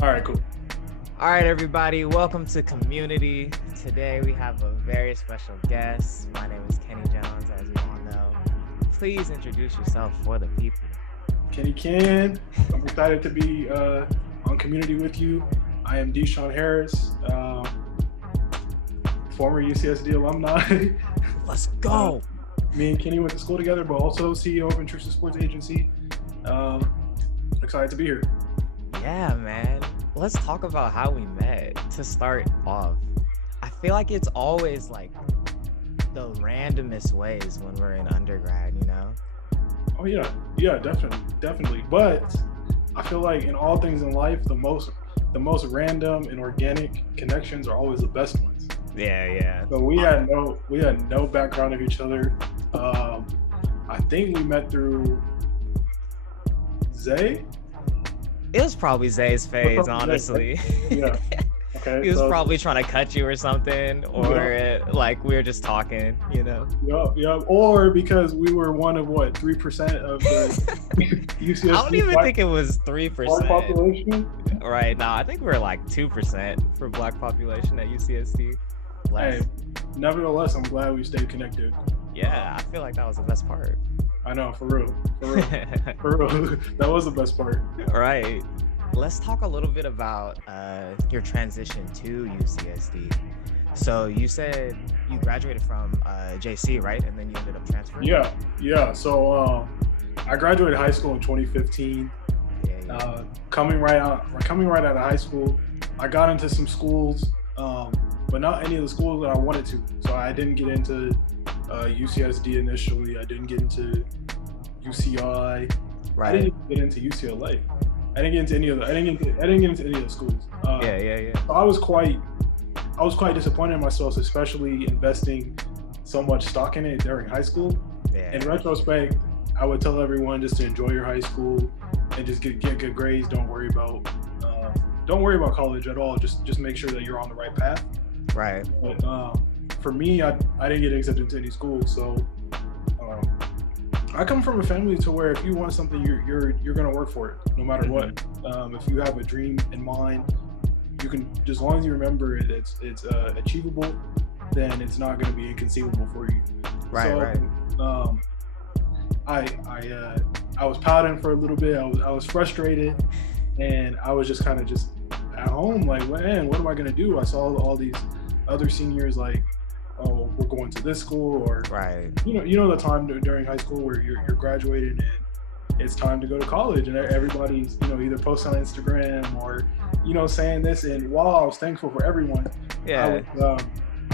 All right, cool. All right, everybody, welcome to Community. Today we have a very special guest. My name is Kenny Jones, as you all know. Please introduce yourself for the people. Kenny Ken. I'm excited to be on Community with you. I am DeShaun Harris, former Ucsd alumni. Let's go. Me and Kenny went to school together, but also CEO of Intrusive Sports agency. Excited to be here. Yeah, man. Let's talk about how we met to start off. I feel like it's always like the randomest ways when we're in undergrad, you know? Oh yeah, definitely. But I feel like in all things in life, the most random and organic connections are always the best ones. Yeah. So we had no background of each other. I think we met through Zay. It was probably Zay's phase, honestly. Zay. Yeah. Okay. He was probably trying to cut you or something, or like we were just talking, you know? Yeah. Or because we were one of 3% of the UCSD. I don't even think it was 3%. Population. Right. No, I think we're like 2% for Black population at UCSD. Hey, nevertheless, I'm glad we stayed connected. Yeah, I feel like that was the best part. I know, for real. That was the best part. Right. Let's talk a little bit about your transition to UCSD. So you said you graduated from JC, right? And then you ended up transferring? Yeah. So I graduated high school in 2015. Yeah. Coming right out of high school, I got into some schools, but not any of the schools that I wanted to. So I didn't get into UCSD initially. I didn't get into UCI. Right. I didn't even get into UCLA. I didn't get into any of the schools. Yeah. So I was quite disappointed in myself, especially investing so much stock in it during high school. Yeah. In retrospect, I would tell everyone just to enjoy your high school and just get good grades. Don't worry about college at all. Just make sure that you're on the right path. Right. But for me, I didn't get accepted into any school, so I come from a family to where if you want something, you're gonna work for it no matter what. If you have a dream in mind, you can, as long as you remember it's achievable, then it's not gonna be inconceivable for you. Right. I was pouting for a little bit. I was frustrated, and I was just kind of just at home, like, man, what am I gonna do? I saw all these other seniors like, oh, we're going to this school, or right. You know the time during high school where you're graduating and it's time to go to college, and everybody's either posting on Instagram or saying this. And while I was thankful for everyone, I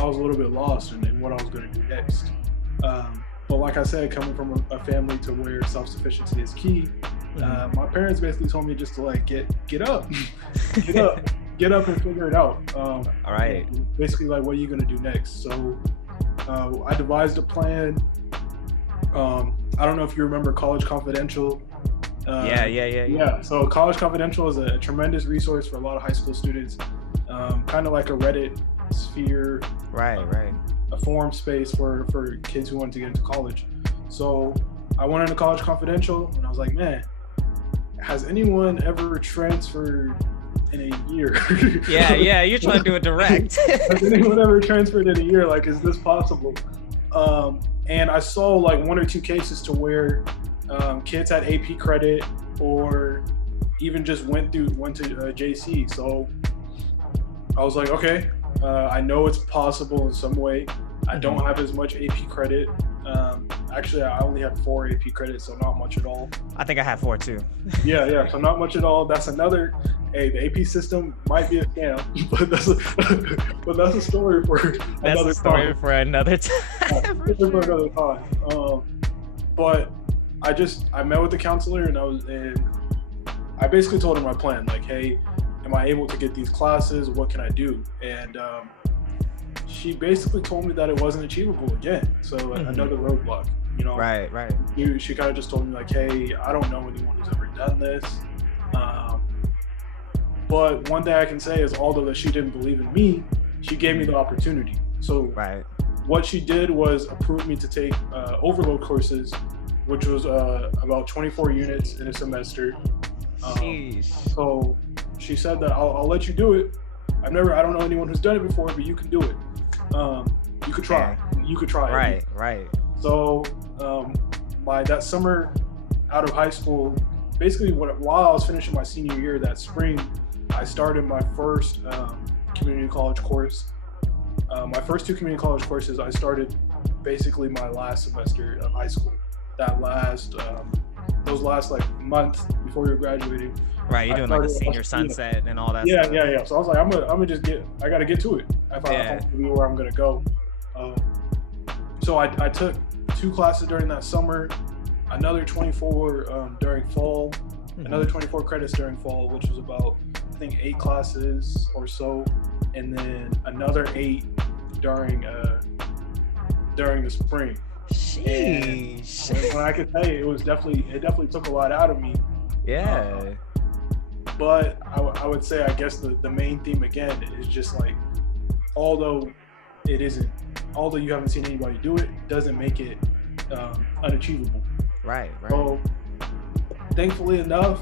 was a little bit lost in what I was going to do next. But like I said, coming from a family to where self-sufficiency is key, my parents basically told me just to like get up, get up and figure it out. All right. Basically, like, what are you going to do next? So I devised a plan. I don't know if you remember College Confidential. Yeah. So College Confidential is a tremendous resource for a lot of high school students, kind of like a Reddit sphere. Right. A forum space for kids who want to get into college. So I went into College Confidential, and I was like, man, has anyone ever transferred in a year? Yeah, you're trying to do it direct. Has anyone ever transferred in a year? Like, is this possible? And I saw like one or two cases to where kids had AP credit or even just went to JC. So I was like, okay, I know it's possible in some way. I don't have as much AP credit. Actually, I only had 4 AP credits, so not much at all. I think I had 4 too. Yeah, so not much at all. That's another. Hey, the AP system might be a scam, but that's a story for another time. For another time. But I met with the counselor, and I basically told her my plan. Like, hey, am I able to get these classes? What can I do? And she basically told me that it wasn't achievable again. So another roadblock. You know, right. She kind of just told me like, hey, I don't know anyone who's ever done this. But one thing I can say is, although that she didn't believe in me, she gave me the opportunity. So what she did was approve me to take overload courses, which was about 24 units in a semester. So she said that I'll let you do it. I don't know anyone who's done it before, but you can do it. You could try. You could try. Right. So that summer out of high school, basically while I was finishing my senior year that spring, I started my first community college course. My first 2 community college courses, I started basically my last semester of high school. Those last like month before you're graduating. Right, you're doing like the senior sunset and all that stuff. Yeah. So I was like, I'm gonna I gotta get to it. If I want to be where I'm gonna go. So I took 2 classes during that summer, another 24 during fall, another 24 credits during fall, which was about, I think, 8 classes or so, and then another 8 during the spring. Sheesh. And when I could say it definitely took a lot out of me. Yeah. But I would say, I guess the main theme again is just like, although you haven't seen anybody do it, doesn't make it unachievable. Right. So thankfully enough,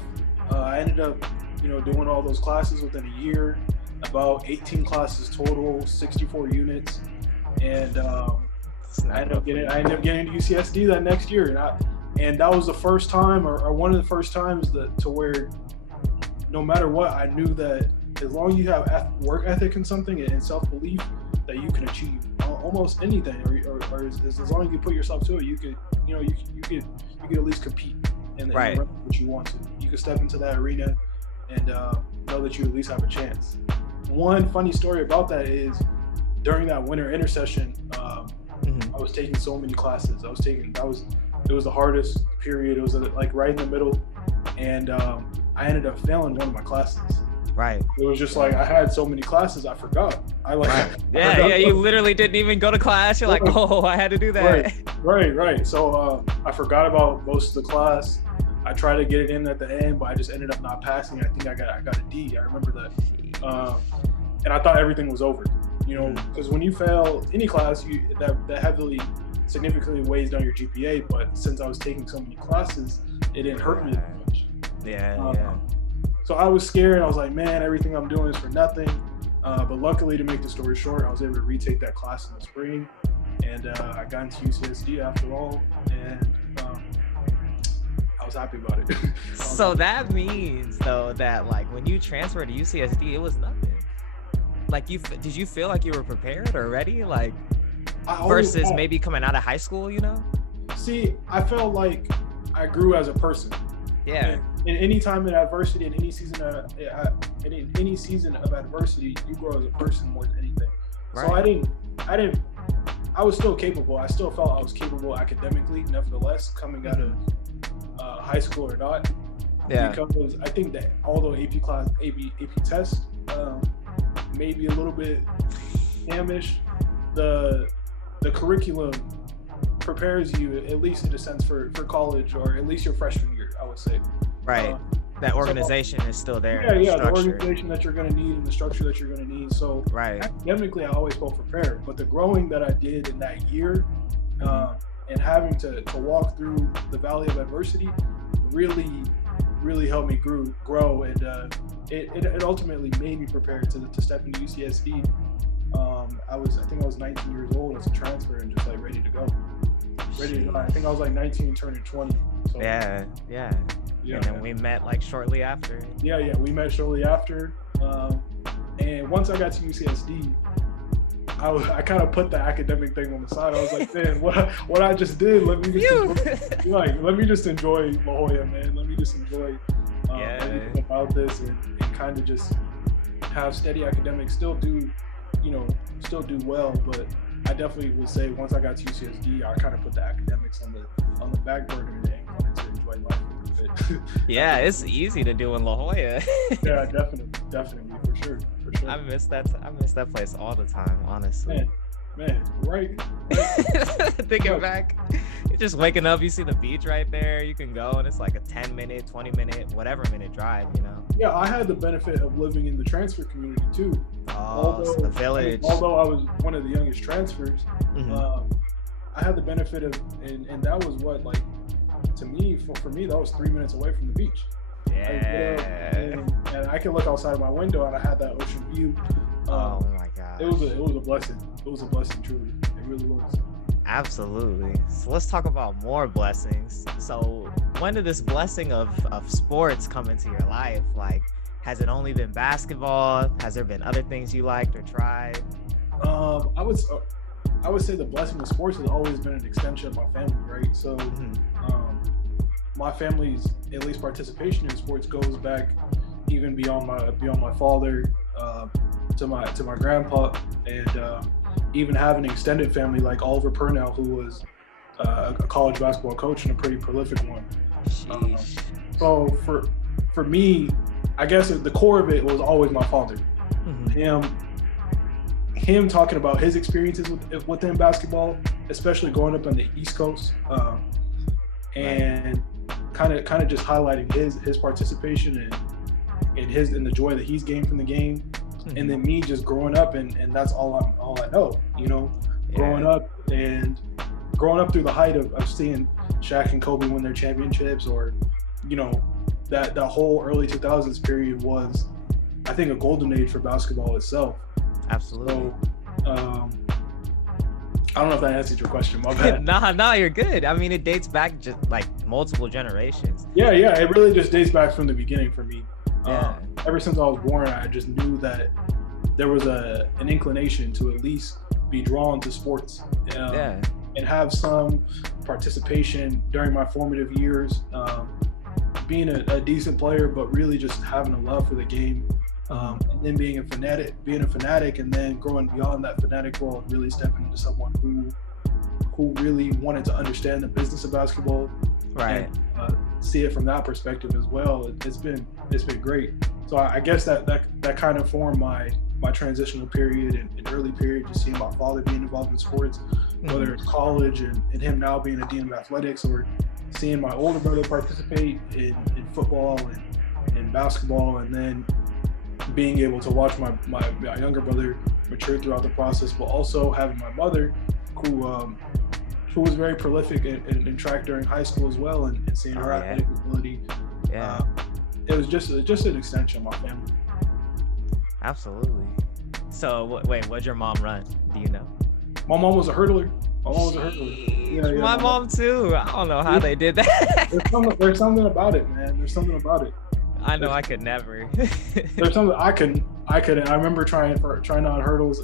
I ended up, doing all those classes within a year, about 18 classes total, 64 units, and I ended up getting into UCSD that next year, and that was the first time, or one of the first times to where, no matter what, I knew that as long as you have work ethic in something and self-belief, that you can achieve almost anything, or as long as you put yourself to it, you could at least compete in the what you want to. You could step into that arena and know that you at least have a chance. One funny story about that is, during that winter intersession, I was taking so many classes. It was the hardest period. It was like right in the middle, and I ended up failing one of my classes. Right. It was just like, I had so many classes, I forgot. You literally didn't even go to class. You're like, oh, I had to do that. Right. So I forgot about most of the class. I tried to get it in at the end, but I just ended up not passing. I think I got a D. I remember that. And I thought everything was over. Because when you fail any class, that heavily, significantly weighs down your GPA. But since I was taking so many classes, it didn't hurt me that much. Yeah. So I was scared. I was like, man, everything I'm doing is for nothing. But luckily, to make the story short, I was able to retake that class in the spring, and I got into UCSD after all, and I was happy about it. So that means, though, that like when you transferred to UCSD, it was nothing. Like, did you feel like you were prepared or ready, like versus maybe coming out of high school? See, I felt like I grew as a person. Yeah. In any time of adversity, in any season of adversity, you grow as a person more than anything. Right. So I was still capable. I still felt I was capable academically, nevertheless, coming out of high school or not. Yeah. Because I think that although AP test may be a little bit damaged, the curriculum prepares you, at least in a sense, for college, or at least your freshman year, I would say. Right. That organization is still there. Yeah, the organization that you're going to need and the structure that you're going to need. So academically, I always felt prepared. But the growing that I did in that year, and having to walk through the valley of adversity really helped me grow. And it ultimately made me prepared to step into UCSD. I think I was 19 years old as a transfer and just like ready to go. I think I was like 19 turning 20. So, yeah. And then we met like shortly after. Yeah, we met shortly after. And once I got to UCSD, I kind of put the academic thing on the side. I was like, man, what I just did, let me just enjoy La Jolla, man. Let me just enjoy everything about this and kind of just have steady academics, still do well, but I definitely would say once I got to UCSD, I kind of put the academics on the back burner and wanted to enjoy life a little bit. Yeah, it's easy to do in La Jolla. Yeah, definitely, for sure. I miss that place all the time, honestly. Man, right? Thinking back, just waking up, you see the beach right there, you can go, and it's like a 10-minute, 20-minute, whatever minute drive, you know? Yeah, I had the benefit of living in the transfer community too. Oh, the village. Although I was one of the youngest transfers, I had the benefit of, and that was what, like, to me, for me, that was 3 minutes away from the beach. Yeah. And I could look outside of my window and I had that ocean view. Oh my God. It was a blessing. It was a blessing, truly. It really was. Absolutely. So let's talk about more blessings. So when did this blessing of sports come into your life? Like, has it only been basketball? Has there been other things you liked or tried? I would say the blessing of sports has always been an extension of my family, right? So my family's, at least participation in sports, goes back even beyond my father, to my grandpa, and even having an extended family like Oliver Purnell, who was a college basketball coach and a pretty prolific one. So for me, I guess the core of it was always my father. Him talking about his experiences within basketball, especially growing up on the East Coast, and kind of just highlighting his participation and the joy that he's gained from the game. And then me just growing up and that's all I know, you know, growing up through the height of seeing Shaq and Kobe win their championships, or, you know, that whole early 2000s period was, I think, a golden age for basketball itself. Absolutely. So, I don't know if that answered your question. My bad. Nah, you're good. I mean, it dates back just like multiple generations. Yeah, it really just dates back from the beginning for me. Yeah. Ever since I was born, I just knew that there was an inclination to at least be drawn to sports, and have some participation during my formative years, being a decent player, but really just having a love for the game, and then being a fanatic, and then growing beyond that fanatic role and really stepping into someone who really wanted to understand the business of basketball, right? And, see it from that perspective as well. It's been great. So I guess that kind of formed my transitional period and early period, just seeing my father being involved in sports, whether it's college and him now being a dean of athletics, or seeing my older brother participate in football and basketball, and then being able to watch my younger brother mature throughout the process, but also having my mother who was very prolific in track during high school as well, and seeing her athletic ability. It was just an extension of my family. Absolutely. So wait, what'd your mom run? Do you know? My mom was a hurdler. My mom too. I don't know how they did that. There's something about it, man. There's something about it. I know I could never. There's something I couldn't. I remember trying on hurdles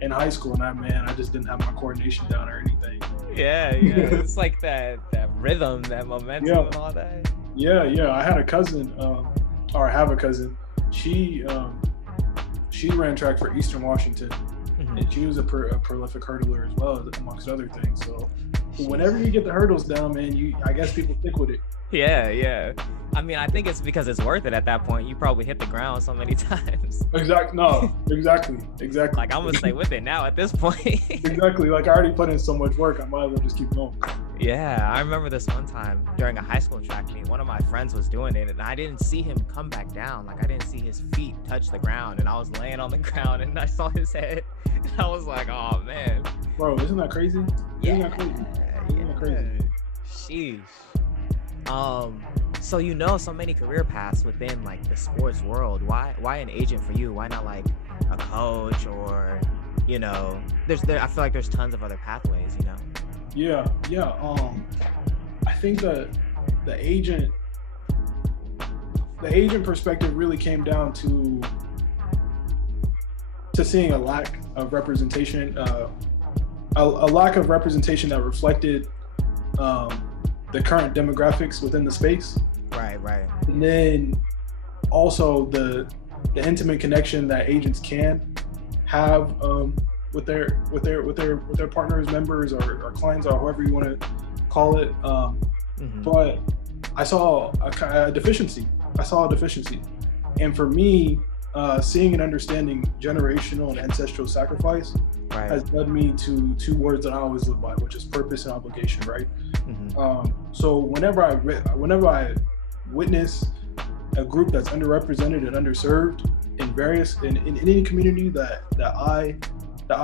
in high school, and I just didn't have my coordination down or anything. Yeah. It's like that rhythm, that momentum, and all that. Yeah. I had a cousin, or I have a cousin. She ran track for Eastern Washington, and she was a prolific hurdler as well, amongst other things. So whenever you get the hurdles down, man, I guess people stick with it. Yeah. I mean, I think it's because it's worth it at that point. You probably hit the ground so many times. Exactly. Like, I'm gonna stay with it now at this point. Exactly. Like, I already put in so much work, I might as well just keep going. Yeah, I remember this one time during a high school track meet, one of my friends was doing it, and I didn't see him come back down. Like, I didn't see his feet touch the ground, and I was laying on the ground, and I saw his head, and I was like, oh, man. Bro, isn't that crazy? Yeah. Isn't that crazy? Sheesh. So you know so many career paths within like the sports world. Why an agent for you? Why not like a coach, or, you know, I feel like there's tons of other pathways, you know? Yeah. I think the agent perspective really came down to seeing a lack of representation, a lack of representation that reflected the current demographics within the space. Right. And then also the intimate connection that agents can have with their partners, members, or clients, or however you want to call it. But I saw a deficiency. And for me, seeing and understanding generational and ancestral sacrifice has led me to two words that I always live by, which is purpose and obligation, right? So whenever I witness a group that's underrepresented and underserved in any community that I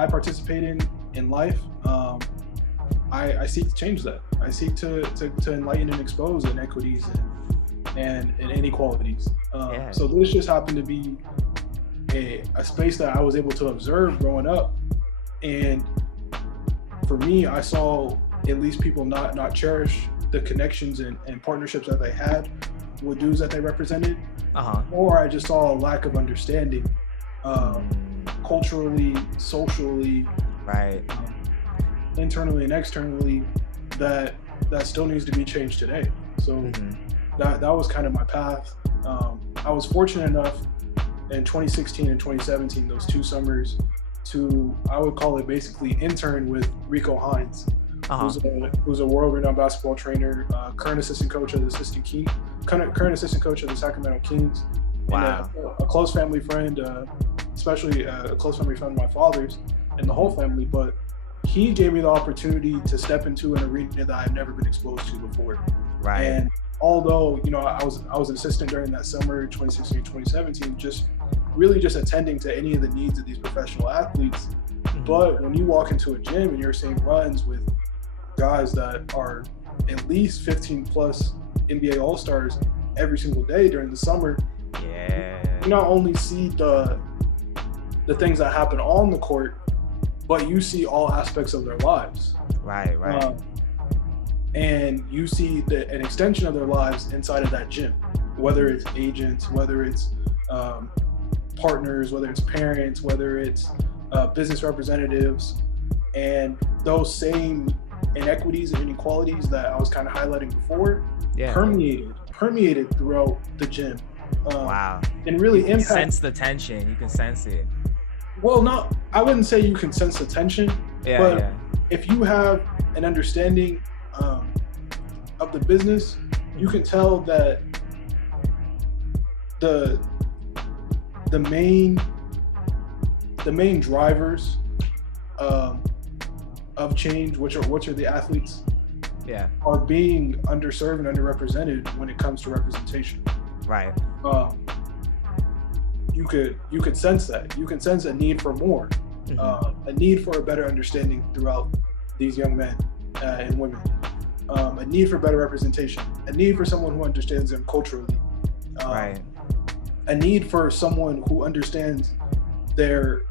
participate in life, I seek to change that. I seek to enlighten and expose inequities and inequalities. So this just happened to be a space that I was able to observe growing up, and for me, I saw at least people not cherish the connections and partnerships that they had with dudes that they represented, or I just saw a lack of understanding, culturally, socially, internally and externally, that still needs to be changed today. So that was kind of my path. I was fortunate enough in 2016 and 2017, those 2 summers, to, I would call it basically intern with Rico Hines, who's a world-renowned basketball trainer, current assistant coach of the Sacramento Kings, and a close family friend, especially a close family friend of my father's and the whole family. But he gave me the opportunity to step into an arena that I've never been exposed to before. And although, I was an assistant during that summer, 2016, 2017, just attending to any of the needs of these professional athletes. But when you walk into a gym and you're seeing runs with guys that are at least 15 plus NBA All-Stars every single day during the summer, you not only see the things that happen on the court, but you see all aspects of their lives. And you see an extension of their lives inside of that gym, whether it's agents, whether it's partners, whether it's parents, whether it's business representatives, and those same inequities and inequalities that I was kind of highlighting before permeated throughout the gym. And really you can sense the tension. You can sense it. Well, I wouldn't say you can sense the tension, but if you have an understanding of the business, you can tell that the main drivers of change, which are the athletes, are being underserved and underrepresented when it comes to representation. You could sense that. You can sense a need for more, a need for a better understanding throughout these young men and women, a need for better representation, a need for someone who understands them culturally, a need for someone who understands their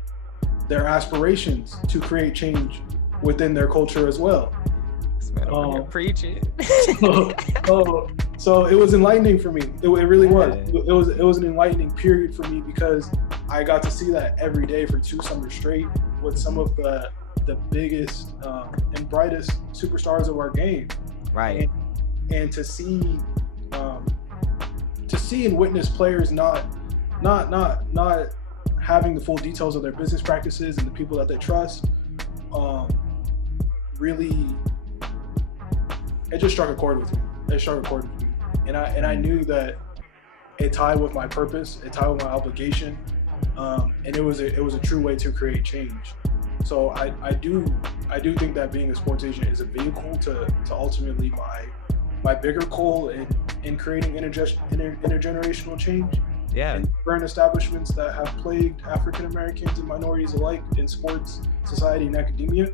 aspirations to create change within their culture as well. Preaching. So it was enlightening for me. It really was. It was an enlightening period for me, because I got to see that every day for 2 summers straight with some of the biggest and brightest superstars of our game. And to see and witness players not having the full details of their business practices and the people that they trust, really, it just struck a chord with me. And I knew that it tied with my purpose, it tied with my obligation, and it was a true way to create change. So I do think that being a sports agent is a vehicle to ultimately my bigger goal in creating intergenerational change. In current establishments that have plagued African Americans and minorities alike in sports, society, and academia.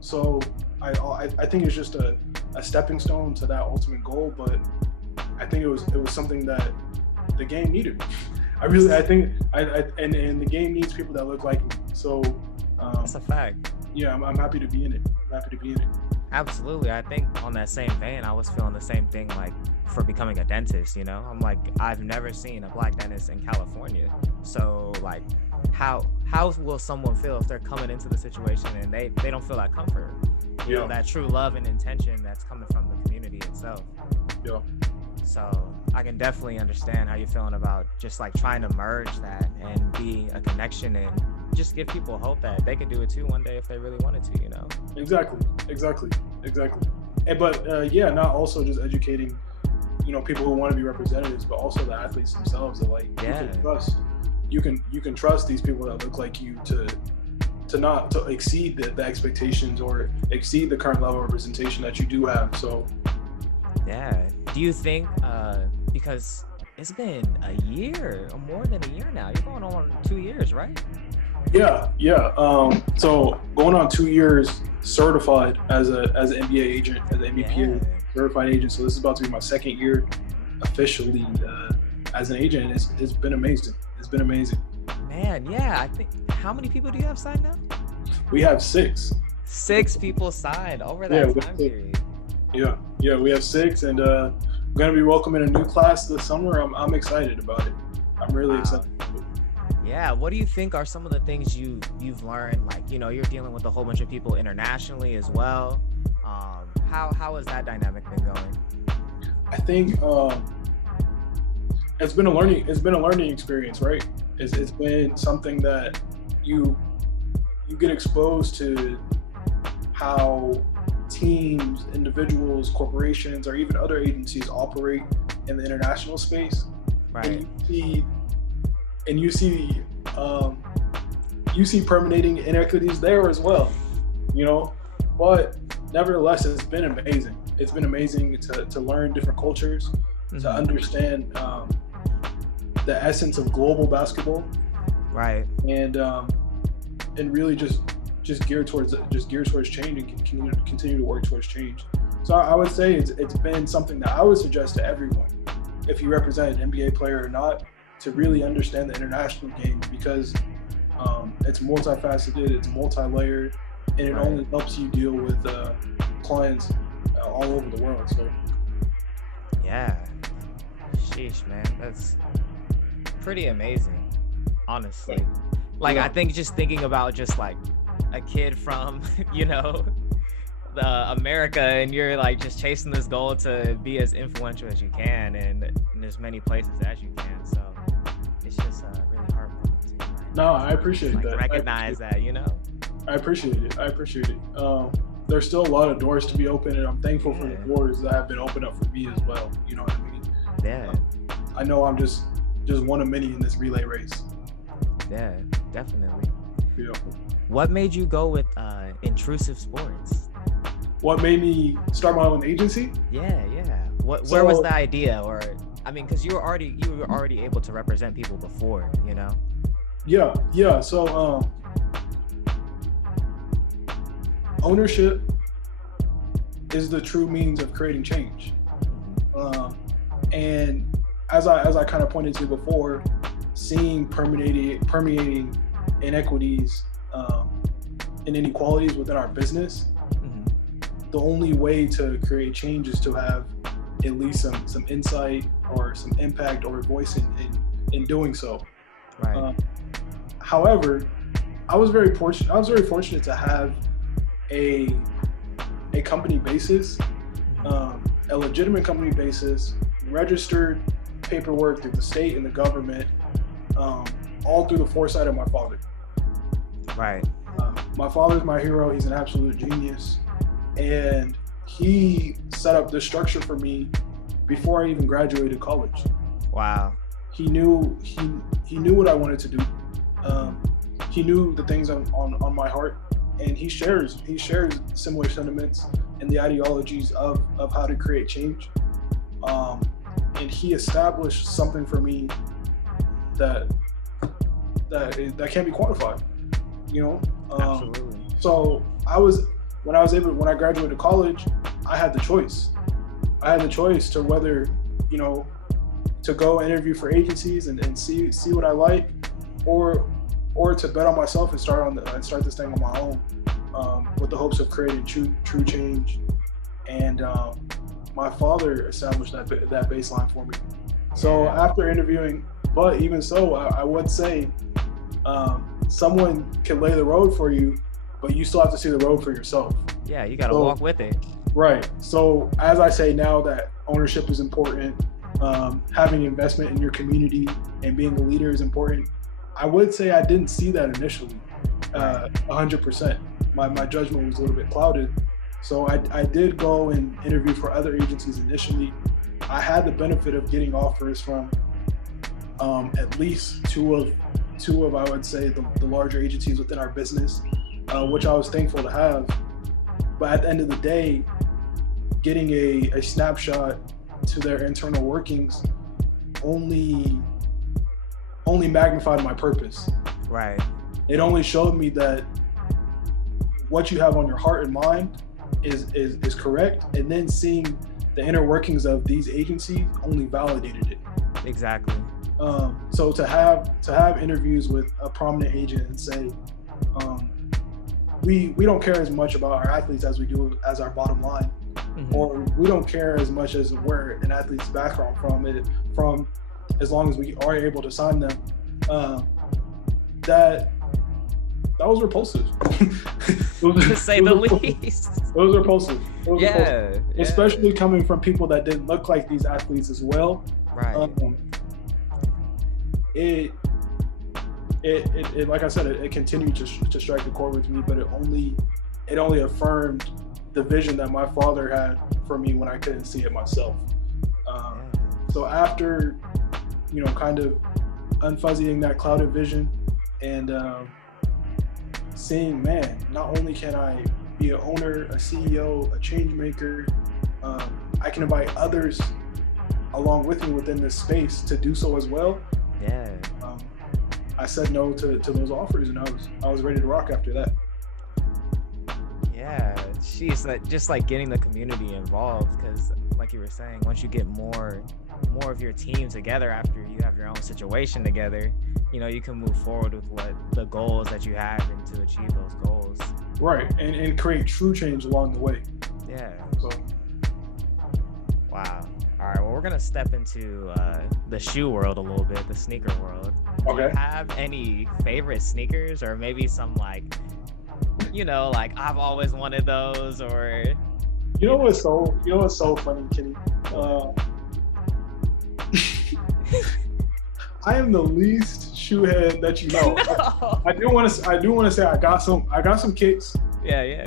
So I think it's just a stepping stone to that ultimate goal, but I think it was something that the game needed. I think the game needs people that look like me. So that's a fact. I'm happy to be in it. Absolutely. I think on that same vein, I was feeling the same thing, like for becoming a dentist, I'm like, I've never seen a black dentist in California. So like, how will someone feel if they're coming into the situation and they don't feel that comfort, you know, that true love and intention that's coming from the community itself. So I can definitely understand how you're feeling about just like trying to merge that and be a connection and just give people hope that they can do it too one day if they really wanted to, Exactly. But not also just educating, people who want to be representatives, but also the athletes themselves. That like you can trust these people that look like you to exceed the expectations or exceed the current level of representation that you do have. So yeah, do you think because it's been a year or more than a year now, you're going on 2 years, right? Yeah. So going on 2 years certified as an NBA agent, as an MVP certified agent. So this is about to be my second year officially as an agent. It's been amazing. It's been amazing. Man, yeah. I think, how many people do you have signed now? We have 6. 6 people signed over that time period. Yeah, we have 6, and we're gonna be welcoming a new class this summer. I'm excited about it. I'm really excited. Yeah, what do you think are some of the things you've learned? Like, you know, you're dealing with a whole bunch of people internationally as well. How has that dynamic been going? I think it's been a learning experience, right? It's been something that you get exposed to how teams, individuals, corporations, or even other agencies operate in the international space. Right. And you see permeating inequities there as well, you know. But nevertheless, it's been amazing. It's been amazing to learn different cultures, to understand the essence of global basketball, right? And really just gear towards change and continue to work towards change. So I would say it's been something that I would suggest to everyone, if you represent an NBA player or not, to really understand the international game, because it's multifaceted, it's multi-layered, and it only helps you deal with clients all over the world. So yeah, sheesh, man, that's pretty amazing, honestly. Like, I think just thinking about just like a kid from, you know, America, and you're like just chasing this goal to be as influential as you can and in as many places as you can. So it's just a really heartwarming too. Right? No, I appreciate that. Recognize that, you know. I appreciate it. There's still a lot of doors to be open, and I'm thankful for the doors that have been opened up for me as well. You know what I mean? Yeah. I know I'm just one of many in this relay race. Yeah, definitely. Yeah. What made you go with Intrusive Sports? What made me start my own agency? Yeah. Where was the idea? Or, I mean, because you were already able to represent people before, you know? Yeah. So ownership is the true means of creating change. And as I kind of pointed to before, seeing permeating inequities and inequalities within our business, the only way to create change is to have at least some insight or some impact or voice in doing so. Right. However, I was very fortunate to have a company basis, a legitimate company basis, registered paperwork through the state and the government, all through the foresight of my father. Right. My father's my hero. He's an absolute genius, and he set up this structure for me before I even graduated college. Wow. He knew what I wanted to do. He knew the things on my heart, and he shares similar sentiments and the ideologies of how to create change. And he established something for me that can't be quantified, you know. Absolutely. So when I graduated college, I had the choice. To whether, you know, to go interview for agencies and see what I like, or to bet on myself and start this thing on my own, with the hopes of creating true change. And my father established that baseline for me. So after interviewing, but even so, I would say someone can lay the road for you, but you still have to see the road for yourself. Yeah, you got to walk with it. Right. So as I say now that ownership is important, having investment in your community and being a leader is important, I would say I didn't see that initially 100%. My judgment was a little bit clouded. So I did go and interview for other agencies initially. I had the benefit of getting offers from at least two of I would say the larger agencies within our business. which I was thankful to have. But at the end of the day, getting a snapshot to their internal workings only magnified my purpose. Right. It only showed me that what you have on your heart and mind is correct, and then seeing the inner workings of these agencies only validated it. Exactly. So to have interviews with a prominent agent and say, we don't care as much about our athletes as we do as our bottom line, or we don't care as much as where an athlete's background from as long as we are able to sign them. That was repulsive. To say the least. It was repulsive. Repulsive. Especially coming from people that didn't look like these athletes as well. Right. It like I said, it continued to strike a chord with me, but it only affirmed the vision that my father had for me when I couldn't see it myself. So after, kind of unfuzzying that clouded vision and seeing, man, not only can I be an owner, a CEO, a change maker, I can invite others along with me within this space to do so as well. Yeah. I said no to those offers, and I was ready to rock after that. Yeah, she's just like getting the community involved, because like you were saying, once you get more of your team together after you have your own situation together, you can move forward with what the goals that you have and to achieve those goals. Right, and create true change along the way. Yeah. So. Wow. All right, well, we're going to step into the shoe world a little bit, the sneaker world. Okay. Do you have any favorite sneakers, or maybe some like I've always wanted those, or... You know what's so funny, Kenny? I am the least shoe head that you know. No. I do want to say I got some kicks. Yeah.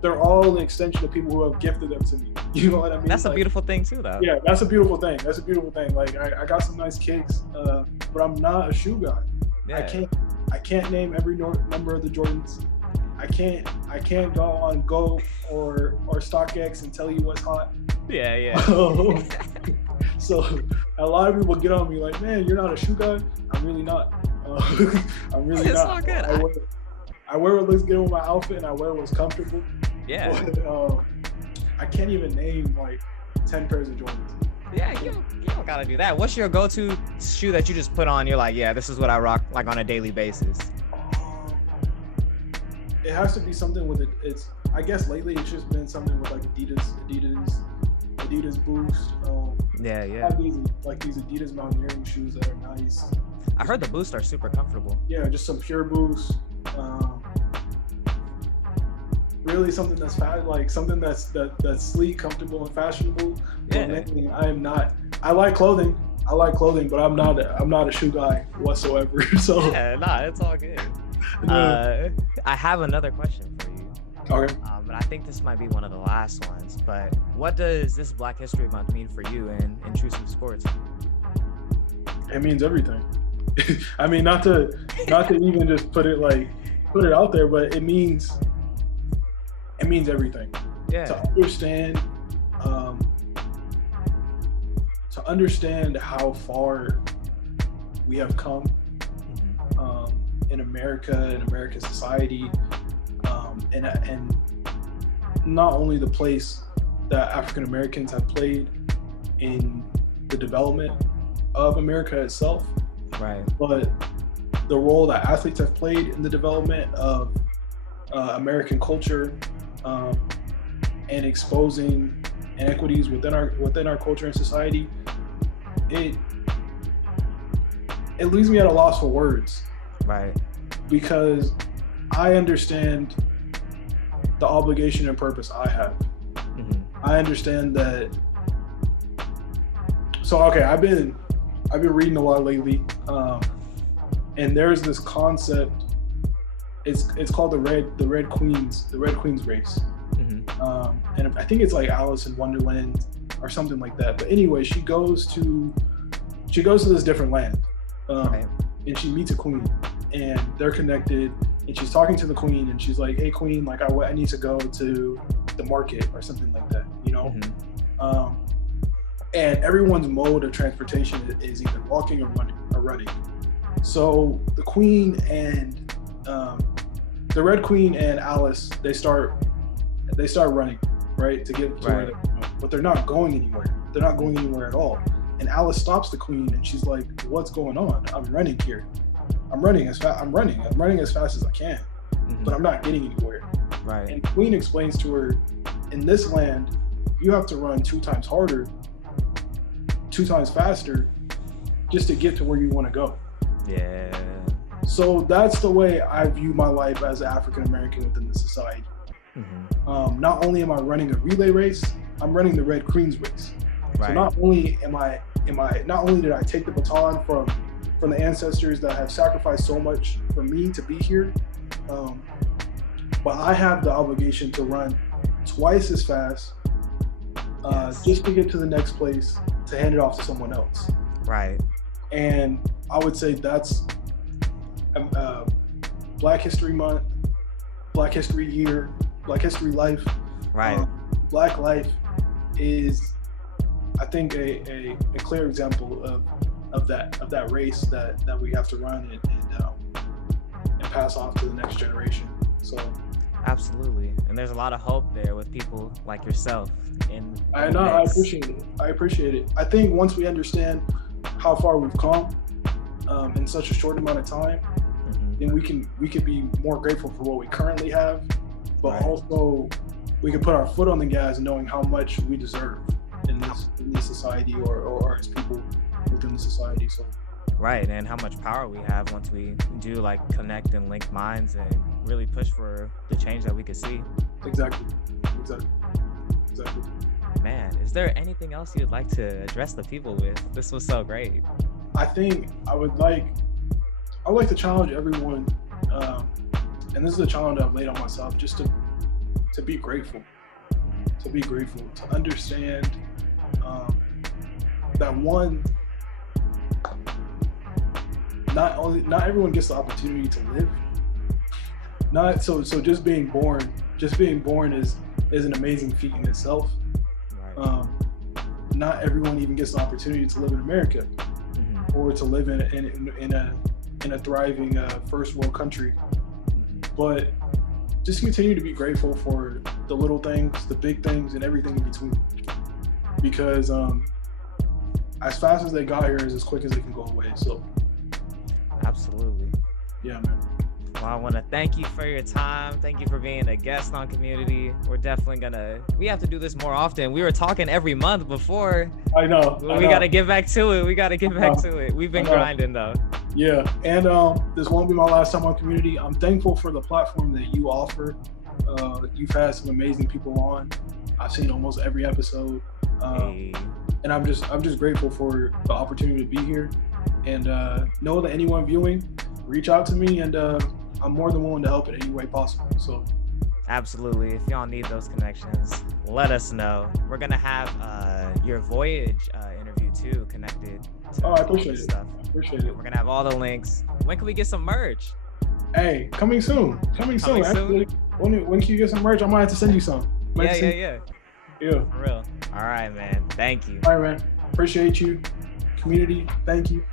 They're all an extension of people who have gifted them to me. You know what I mean? That's a beautiful thing too, though. Yeah, that's a beautiful thing. Like I got some nice kicks, but I'm not a shoe guy. Yeah. I can't name every number of the Jordans. I can't go on Go or StockX and tell you what's hot. Yeah. So a lot of people get on me like, man, you're not a shoe guy. I'm really not. I'm really it's not. Not good. I wear what looks good with my outfit, and I wear what's comfortable. Yeah. But I can't even name like 10 pairs of Jordans. Yeah, you don't gotta do that. What's your go-to shoe that you just put on? You're like, yeah, this is what I rock like on a daily basis. It has to be something with it. I guess lately it's just been something with like Adidas Boost. Yeah. I have these Adidas mountaineering shoes that are nice. I heard the Boost are super comfortable. Yeah, just some pure Boost. Really something that's something that's sleek, comfortable, and fashionable. Yeah. I am not. I like clothing, but I'm not a shoe guy whatsoever. So yeah, it's all good. I have another question for you. Okay. But I think this might be one of the last ones. But what does this Black History Month mean for you in Intrusive Sports? It means everything. I mean, not to even just put it out there, but it means everything. Yeah. To understand how far we have come in America, in American society, and not only the place that African Americans have played in the development of America itself, right? But the role that athletes have played in the development of American culture, and exposing inequities within our culture and society. It leaves me at a loss for words, right? Because I understand the obligation and purpose I have. I understand that. So okay, I've been reading a lot lately, and there's this concept. It's called the Red Queens race, and I think it's like Alice in Wonderland or something like that. But anyway, she goes to this different land, and she meets a queen, and they're connected, and she's talking to the queen, and she's like, "Hey, queen, like I need to go to the market or something like that," you know. And everyone's mode of transportation is either walking or running. So the queen and the Red Queen and Alice, they start running, right, to get to where they're going. But they're not going anywhere. They're not going anywhere at all. And Alice stops the queen, and she's like, "What's going on? I'm running here. I'm running as fast. I'm running as fast as I can, but I'm not getting anywhere." Right. And Queen explains to her, "In this land, you have to run 2 times harder, 2 times faster, just to get to where you want to go." Yeah. So that's the way I view my life as an African American within the society. Not only am I running a relay race, I'm running the Red Queen's race. Right. So not only did I take the baton from the ancestors that have sacrificed so much for me to be here, but I have the obligation to run twice as fast, just to get to the next place, to hand it off to someone else. Right. And I would say that's Black History Month, Black History Year, Black History Life. Right. Black life is, I think, a clear example of that race that we have to run and pass off to the next generation. So absolutely, and there's a lot of hope there with people like yourself. I appreciate it. I think once we understand how far we've come in such a short amount of time, then we can be more grateful for what we currently have, but also we can put our foot on the gas knowing how much we deserve in this society or as people within the society. So right, and how much power we have once we do like connect and link minds and really push for the change that we could see. Exactly. Man, is there anything else you'd like to address the people with? This was so great. I think I would like to challenge everyone, and this is a challenge I've laid on myself, just to be grateful, to understand that one, not everyone gets the opportunity to live. So just being born is an amazing feat in itself. Right. Not everyone even gets the opportunity to live in America, or to live in a thriving first world country. But just continue to be grateful for the little things, the big things, and everything in between. Because as fast as they got here is as quick as they can go away. So absolutely. Yeah, man. Well, I want to thank you for your time. Thank you for being a guest on Community. We're definitely we have to do this more often. We were talking every month before. I know. We got to get back to it. We've been grinding though. Yeah. And this won't be my last time on Community. I'm thankful for the platform that you offer. You've had some amazing people on. I've seen almost every episode. And I'm just grateful for the opportunity to be here. And know that anyone viewing, reach out to me, and I'm more than willing to help in any way possible. So absolutely, if y'all need those connections, let us know. We're gonna have your Voyage interview too connected to I appreciate it. Stuff. Appreciate it. We're gonna have all the links. When can we get some merch? Hey, coming soon. Actually, when can you get some merch? I might have to send you some. Yeah. For real. All right, man. Thank you. All right, man. Appreciate you. Community, thank you.